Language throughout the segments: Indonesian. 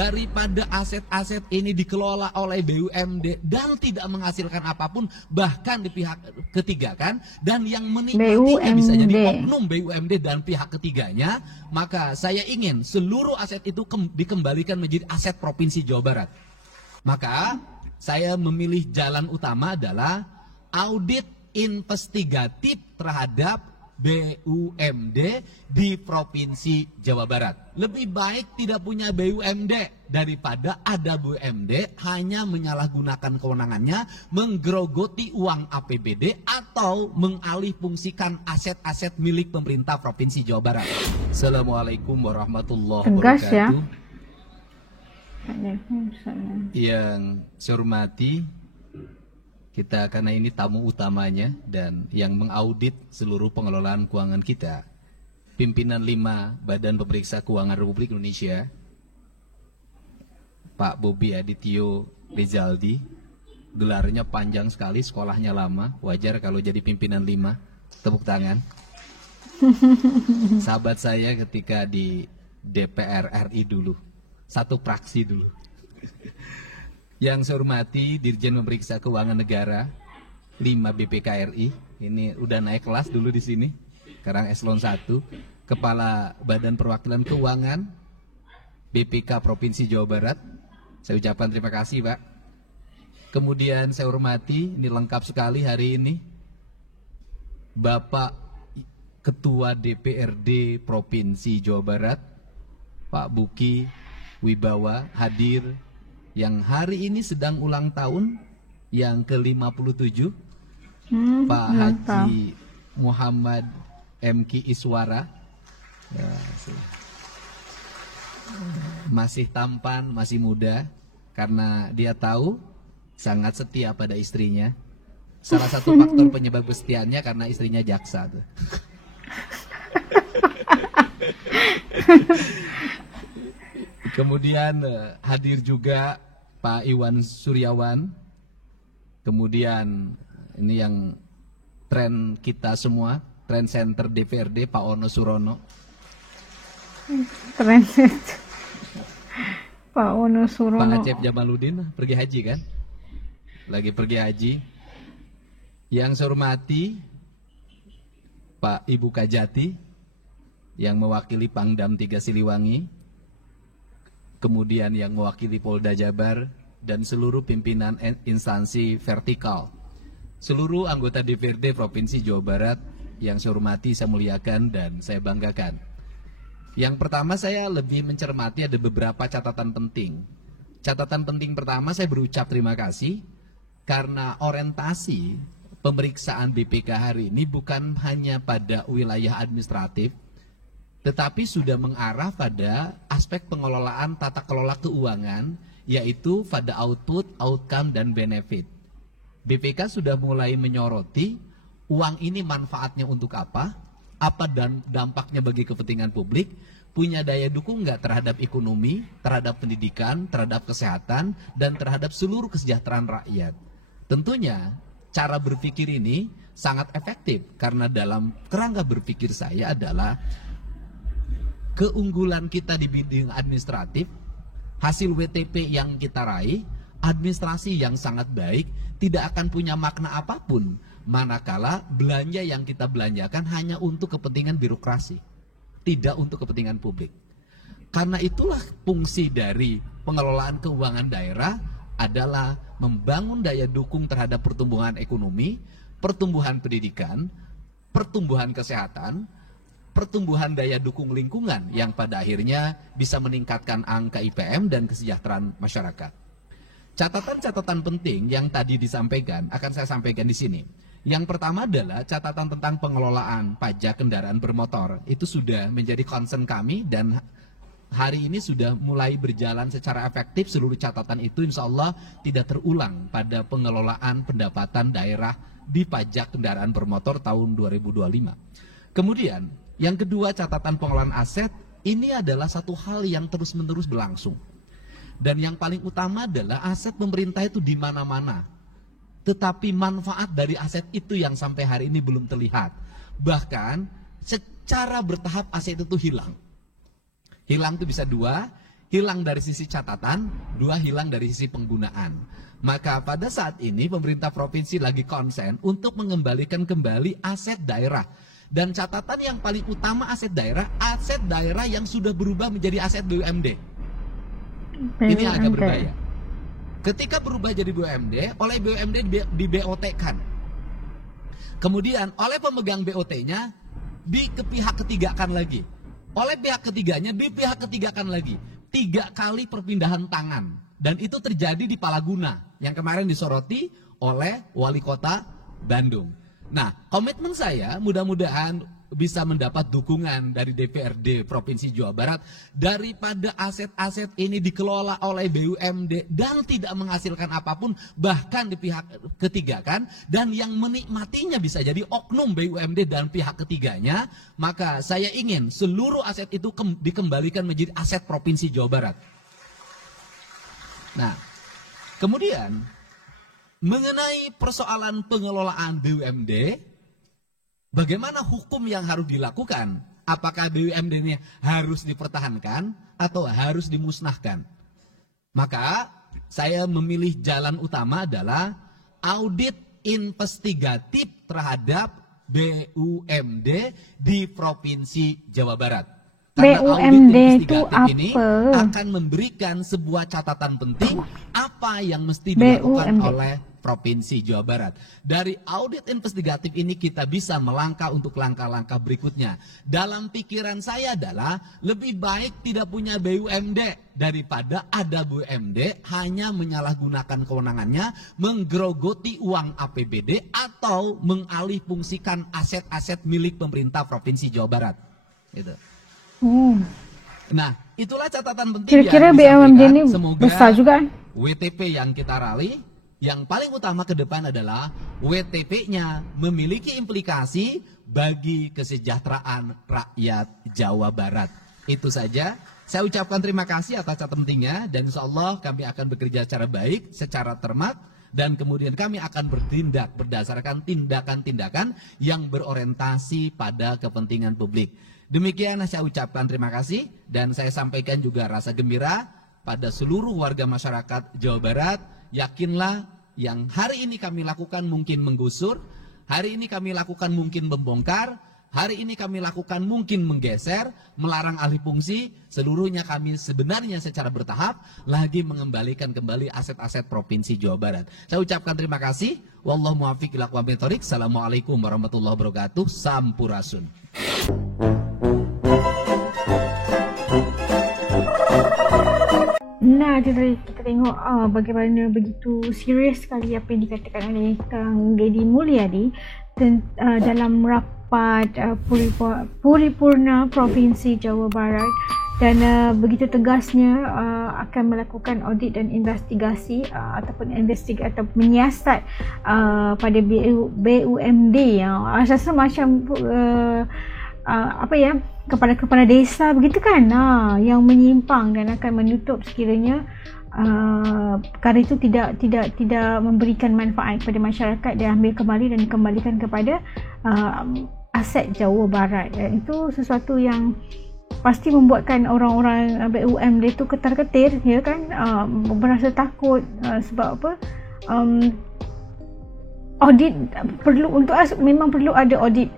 daripada aset-aset ini dikelola oleh BUMD dan tidak menghasilkan apapun, bahkan di pihak ketiga kan, dan yang menikmatinya bisa jadi oknum BUMD dan pihak ketiganya, maka saya ingin seluruh aset itu dikembalikan menjadi aset Provinsi Jawa Barat. Maka saya memilih jalan utama adalah audit investigatif terhadap BUMD di Provinsi Jawa Barat. Lebih baik tidak punya BUMD daripada ada BUMD hanya menyalahgunakan kewenangannya, menggerogoti uang APBD atau mengalihfungsikan aset-aset milik pemerintah Provinsi Jawa Barat. Assalamualaikum warahmatullahi wabarakatuh. Yang saya hormati, kita karena ini tamu utamanya dan yang mengaudit seluruh pengelolaan keuangan kita, pimpinan 5 Badan Pemeriksa Keuangan Republik Indonesia, Pak Bobi Adityo Rizaldi, gelarnya panjang sekali, sekolahnya lama, wajar kalau jadi pimpinan 5, tepuk tangan. Sahabat saya ketika di DPR RI dulu, satu fraksi dulu. Yang saya hormati Dirjen Pemeriksa Keuangan Negara 5 BPKRI, ini udah naik kelas dulu di sini, sekarang eselon 1, Kepala Badan Perwakilan Keuangan BPK Provinsi Jawa Barat. Saya ucapkan terima kasih, Pak. Kemudian saya hormati, ini lengkap sekali hari ini, Bapak Ketua DPRD Provinsi Jawa Barat, Pak Buki Wibawa hadir, yang hari ini sedang ulang tahun yang ke-57, Pak Haji Muhammad MK Iswara, ya, masih tampan, masih muda, karena dia tahu sangat setia pada istrinya. Salah satu faktor penyebab kesetiaannya karena istrinya jaksa tuh. Kemudian hadir juga Pak Iwan Suryawan. Kemudian ini yang tren kita semua, tren center DPRD, Pak Ono Surono. Tren Pak Ono Surono. Pak Acep Jamaludin pergi haji kan? Lagi pergi haji. Yang saya hormati Pak Ibu Kajati yang mewakili Pangdam 3 Siliwangi. Kemudian yang mewakili Polda Jabar dan seluruh pimpinan instansi vertikal, seluruh anggota DPRD Provinsi Jawa Barat yang saya hormati, saya muliakan, dan saya banggakan. Yang pertama, saya lebih mencermati ada beberapa catatan penting. Catatan penting pertama, saya berucap terima kasih karena orientasi pemeriksaan BPK hari ini bukan hanya pada wilayah administratif, tetapi sudah mengarah pada aspek pengelolaan tata kelola keuangan, yaitu pada output, outcome, dan benefit. BPK sudah mulai menyoroti uang ini manfaatnya untuk apa dan dampaknya bagi kepentingan publik, punya daya dukung nggak terhadap ekonomi, terhadap pendidikan, terhadap kesehatan, dan terhadap seluruh kesejahteraan rakyat. Tentunya cara berpikir ini sangat efektif karena dalam kerangka berpikir saya adalah keunggulan kita di bidang administratif, hasil WTP yang kita raih, administrasi yang sangat baik, tidak akan punya makna apapun manakala belanja yang kita belanjakan hanya untuk kepentingan birokrasi, tidak untuk kepentingan publik. Karena itulah fungsi dari pengelolaan keuangan daerah adalah membangun daya dukung terhadap pertumbuhan ekonomi, pertumbuhan pendidikan, pertumbuhan kesehatan, pertumbuhan daya dukung lingkungan yang pada akhirnya bisa meningkatkan angka IPM dan kesejahteraan masyarakat. Catatan-catatan penting yang tadi disampaikan akan saya sampaikan di sini. Yang pertama adalah catatan tentang pengelolaan pajak kendaraan bermotor. Itu sudah menjadi concern kami dan hari ini sudah mulai berjalan secara efektif. Seluruh catatan itu insya Allah tidak terulang pada pengelolaan pendapatan daerah di pajak kendaraan bermotor tahun 2025. Kemudian, yang kedua, catatan pengelolaan aset, ini adalah satu hal yang terus-menerus berlangsung. Dan yang paling utama adalah aset pemerintah itu di mana-mana. Tetapi manfaat dari aset itu yang sampai hari ini belum terlihat. Bahkan secara bertahap aset itu hilang. Hilang itu bisa dua, hilang dari sisi catatan, 2 hilang dari sisi penggunaan. Maka pada saat ini pemerintah provinsi lagi konsen untuk mengembalikan kembali aset daerah. Dan catatan yang paling utama aset daerah yang sudah berubah menjadi aset BUMD. Ini agak berbahaya. Ketika berubah jadi BUMD, oleh BUMD di BOT-kan. Kemudian oleh pemegang BOT-nya di ke pihak ketigakan lagi. Oleh pihak ketiganya di pihak ketigakan lagi. 3 kali perpindahan tangan. Dan itu terjadi di Palaguna yang kemarin disoroti oleh Wali Kota Bandung. Nah, komitmen saya mudah-mudahan bisa mendapat dukungan dari DPRD Provinsi Jawa Barat daripada aset-aset ini dikelola oleh BUMD dan tidak menghasilkan apapun, bahkan di pihak ketiga kan, dan yang menikmatinya bisa jadi oknum BUMD dan pihak ketiganya. Maka saya ingin seluruh aset itu dikembalikan menjadi aset Provinsi Jawa Barat. Nah, kemudian mengenai persoalan pengelolaan BUMD, bagaimana hukum yang harus dilakukan? Apakah BUMD ini harus dipertahankan atau harus dimusnahkan? Maka saya memilih jalan utama adalah audit investigatif terhadap BUMD di Provinsi Jawa Barat. Karena BUMD audit itu investigatif ini apa? akan memberikan sebuah catatan penting apa yang mesti dilakukan BUMD. oleh Provinsi Jawa Barat. Dari audit investigatif ini kita bisa melangkah untuk langkah-langkah berikutnya. Dalam pikiran saya adalah lebih baik tidak punya BUMD daripada ada BUMD hanya menyalahgunakan kewenangannya, menggerogoti uang APBD atau mengalihfungsikan aset-aset milik pemerintah Provinsi Jawa Barat. Gitu. Nah, itulah catatan penting Kira-kira yang BUMD ini disampaikan. Semoga besar juga. WTP yang kita rally, yang paling utama ke depan adalah WTP-nya memiliki implikasi bagi kesejahteraan rakyat Jawa Barat. Itu saja. Saya ucapkan terima kasih atas catatan pentingnya dan insya Allah kami akan bekerja secara baik, secara cermat, dan kemudian kami akan bertindak berdasarkan tindakan-tindakan yang berorientasi pada kepentingan publik. Demikian saya ucapkan terima kasih dan saya sampaikan juga rasa gembira pada seluruh warga masyarakat Jawa Barat. Yakinlah yang hari ini kami lakukan mungkin menggusur, hari ini kami lakukan mungkin membongkar, hari ini kami lakukan mungkin menggeser, melarang alih fungsi, seluruhnya kami sebenarnya secara bertahap lagi mengembalikan kembali aset-aset Provinsi Jawa Barat. Saya ucapkan terima kasih. Wallahu muwaffiq ila aqwamit thoriq. Assalamualaikum warahmatullahi wabarakatuh. Sampurasun. Nah, jadi kita tengok bagaimana begitu serius sekali apa yang dikatakan oleh Kang Deddy Mulyadi dalam rapat Puripurna Provinsi Jawa Barat, dan begitu tegasnya akan melakukan audit dan investigasi ataupun menyiasat pada BUMD yang rasa macam kepala desa begitu kan, yang menyimpang dan akan menutup sekiranya perkara itu tidak memberikan manfaat kepada masyarakat, dia ambil kembali dan dikembalikan kepada aset Jawa Barat. Itu sesuatu yang pasti membuatkan orang-orang BUMD itu ketar-ketir, ya kan, berasa takut sebab apa? Audit memang perlu ada audit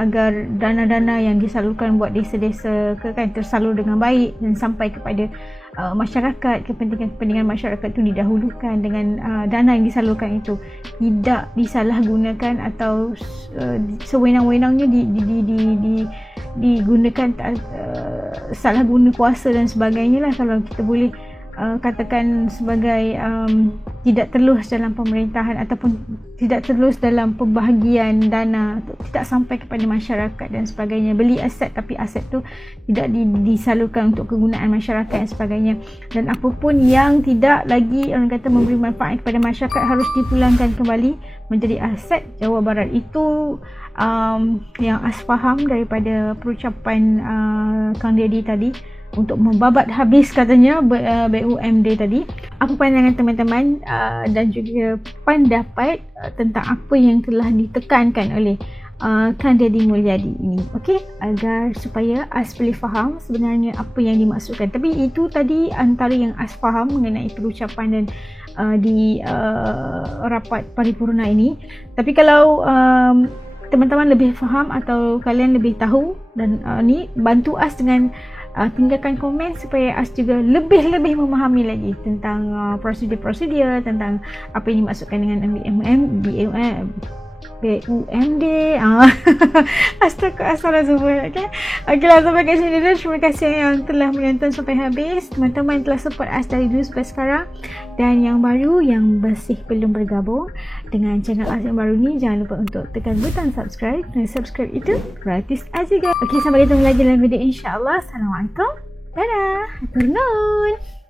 agar dana-dana yang disalurkan buat desa-desa tersalur dengan baik dan sampai kepada masyarakat, kepentingan masyarakat itu didahulukan dengan dana yang disalurkan itu tidak disalahgunakan atau sewenang-wenangnya digunakan salah guna kuasa dan sebagainya lah, kalau kita boleh katakan sebagai tidak telus dalam pemerintahan ataupun tidak telus dalam pembahagian dana, tidak sampai kepada masyarakat dan sebagainya. Beli aset tapi aset tu tidak disalurkan untuk kegunaan masyarakat dan sebagainya. Dan apapun yang tidak lagi orang kata memberi manfaat kepada masyarakat harus dipulangkan kembali menjadi aset Jawa Barat. Itu yang As faham daripada perucapan Kang Deddy tadi untuk membabat habis katanya BUMD tadi. Apa pandangan teman-teman dan juga pendapat tentang apa yang telah ditekankan oleh Kandedi Mulyadi ini. Okey, agar supaya As boleh faham sebenarnya apa yang dimaksudkan. Tapi itu tadi antara yang As faham mengenai perucapan dan di rapat paripurna ini. Tapi kalau teman-teman lebih faham atau kalian lebih tahu dan ni, bantu As dengan tinggalkan komen supaya As juga lebih memahami lagi tentang prosedur-prosedur, tentang apa yang dimaksudkan dengan BUMD. Astagfirullah. Okeylah, sampai kat sini dulu. Terima kasih yang telah menonton sampai habis. Teman-teman yang telah support As dari dulu sampai sekarang, dan yang baru yang masih belum bergabung dengan channel As yang baru ni, jangan lupa untuk tekan butang subscribe. Dan subscribe itu gratis aja guys. Okey, sampai ketemu lagi dalam video insya-Allah. Assalamualaikum. Dadah. Hatur nuhun.